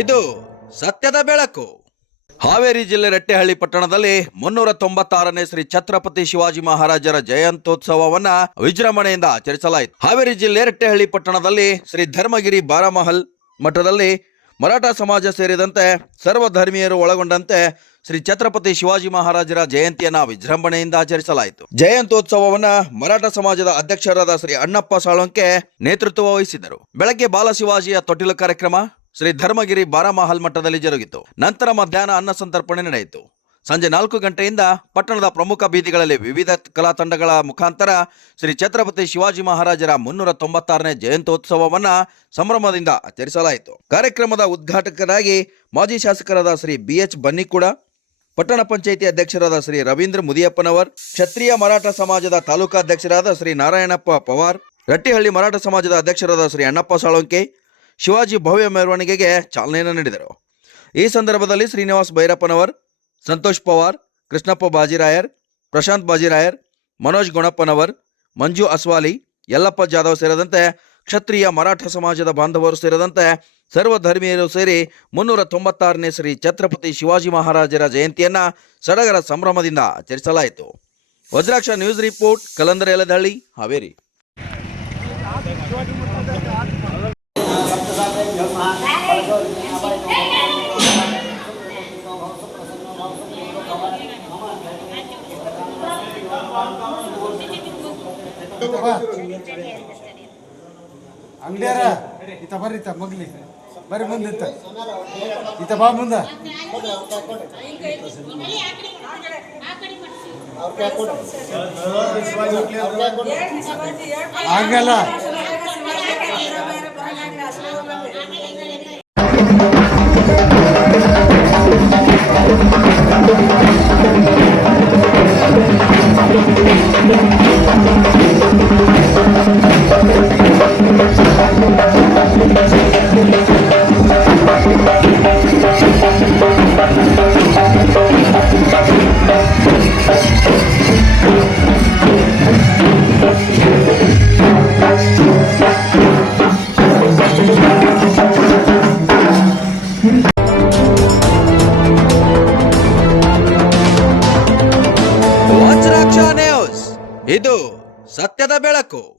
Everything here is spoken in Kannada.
ಇದು ಸತ್ಯದ ಬೆಳಕು. ಹಾವೇರಿ ಜಿಲ್ಲೆ ರಟ್ಟೆಹಳ್ಳಿ ಪಟ್ಟಣದಲ್ಲಿ ಮುನ್ನೂರ ತೊಂಬತ್ತಾರನೇ ಶ್ರೀ ಛತ್ರಪತಿ ಶಿವಾಜಿ ಮಹಾರಾಜರ ಜಯಂತೋತ್ಸವವನ್ನ ವಿಜೃಂಭಣೆಯಿಂದ ಆಚರಿಸಲಾಯಿತು. ಹಾವೇರಿ ಜಿಲ್ಲೆ ರೆಟ್ಟೆಹಳ್ಳಿ ಪಟ್ಟಣದಲ್ಲಿ ಶ್ರೀ ಧರ್ಮಗಿರಿ ಬಾರಾಮಹಲ್ ಮಠದಲ್ಲಿ ಮರಾಠ ಸಮಾಜ ಸೇರಿದಂತೆ ಸರ್ವ ಧರ್ಮೀಯರು ಒಳಗೊಂಡಂತೆ ಶ್ರೀ ಛತ್ರಪತಿ ಶಿವಾಜಿ ಮಹಾರಾಜರ ಜಯಂತಿಯನ್ನ ವಿಜೃಂಭಣೆಯಿಂದ ಆಚರಿಸಲಾಯಿತು. ಜಯಂತ್ಯೋತ್ಸವವನ್ನ ಮರಾಠ ಸಮಾಜದ ಅಧ್ಯಕ್ಷರಾದ ಶ್ರೀ ಅಣ್ಣಪ್ಪ ಸಾಳಂಕೆ ನೇತೃತ್ವ ವಹಿಸಿದರು ಬೆಳಗ್ಗೆ ಬಾಲಶಿವಾಜಿಯ ತೊಟ್ಟಿಲು ಕಾರ್ಯಕ್ರಮ ಶ್ರೀ ಧರ್ಮಗಿರಿ ಬಾರಾಮಹಲ್ ಮಠದಲ್ಲಿ ಜರುಗಿತು. ನಂತರ ಮಧ್ಯಾಹ್ನ ಅನ್ನ ಸಂತರ್ಪಣೆ ನಡೆಯಿತು. ಸಂಜೆ ನಾಲ್ಕು ಗಂಟೆಯಿಂದ ಪಟ್ಟಣದ ಪ್ರಮುಖ ಬೀದಿಗಳಲ್ಲಿ ವಿವಿಧ ಕಲಾ ತಂಡಗಳ ಮುಖಾಂತರ ಶ್ರೀ ಛತ್ರಪತಿ ಶಿವಾಜಿ ಮಹಾರಾಜರ ಮುನ್ನೂರ ತೊಂಬತ್ತಾರನೇ ಜಯಂತ್ಯೋತ್ಸವವನ್ನು ಸಂಭ್ರಮದಿಂದ ಆಚರಿಸಲಾಯಿತು. ಕಾರ್ಯಕ್ರಮದ ಉದ್ಘಾಟಕರಾಗಿ ಮಾಜಿ ಶಾಸಕರಾದ ಶ್ರೀ ಬಿ ಎಚ್ ಬನ್ನಿಕೂಡ ಪಟ್ಟಣ ಪಂಚಾಯಿತಿ ಅಧ್ಯಕ್ಷರಾದ ಶ್ರೀ ರವೀಂದ್ರ ಮುದಿಯಪ್ಪನವರ್, ಕ್ಷತ್ರಿಯ ಮರಾಠ ಸಮಾಜದ ತಾಲೂಕಾಧ್ಯಕ್ಷರಾದ ಶ್ರೀ ನಾರಾಯಣಪ್ಪ ಪವಾರ್, ರಟ್ಟಿಹಳ್ಳಿ ಮರಾಠ ಸಮಾಜದ ಅಧ್ಯಕ್ಷರಾದ ಶ್ರೀ ಅಣ್ಣಪ್ಪ ಸಾಳೋಂಕೆ, ಶಿವಾಜಿ ಭವ್ಯ ಮೆರವಣಿಗೆಗೆ ಚಾಲನೆಯನ್ನು ನೀಡಿದರು. ಈ ಸಂದರ್ಭದಲ್ಲಿ ಶ್ರೀನಿವಾಸ್ ಭೈರಪ್ಪನವರ್, ಸಂತೋಷ್ ಪವಾರ್, ಕೃಷ್ಣಪ್ಪ ಬಾಜಿರಾಯರ್, ಪ್ರಶಾಂತ್ ಬಾಜಿರಾಯರ್, ಮನೋಜ್ ಗುಣಪ್ಪನವರ್, ಮಂಜು ಅಸ್ವಾಲಿ, ಯಲ್ಲಪ್ಪ ಜಾಧವ್ ಸೇರಿದಂತೆ ಕ್ಷತ್ರಿಯ ಮರಾಠ ಸಮಾಜದ ಬಾಂಧವರು ಸೇರಿದಂತೆ ಸರ್ವ ಧರ್ಮೀಯರು ಸೇರಿ ಮುನ್ನೂರ ತೊಂಬತ್ತಾರನೇ ಶ್ರೀ ಛತ್ರಪತಿ ಶಿವಾಜಿ ಮಹಾರಾಜರ ಜಯಂತಿಯನ್ನ ಸಡಗರ ಸಂಭ್ರಮದಿಂದ ಆಚರಿಸಲಾಯಿತು. Vajraksha news report, Kalandar Eledahalli Haveri. ಅಂಗಡಿಯಾರ, ಇತ್ತ ಬರ್ರಿ ಮಗ್ಲಿ. ಬರ್ರಿ ಮುಂದೆ ಇತ್ತ ಬಾ ಮುಂದ ಹಂಗಲ್ಲ ನ್ಯೂಸ್. ಇದು ಸತ್ಯದ ಬೆಳಕು.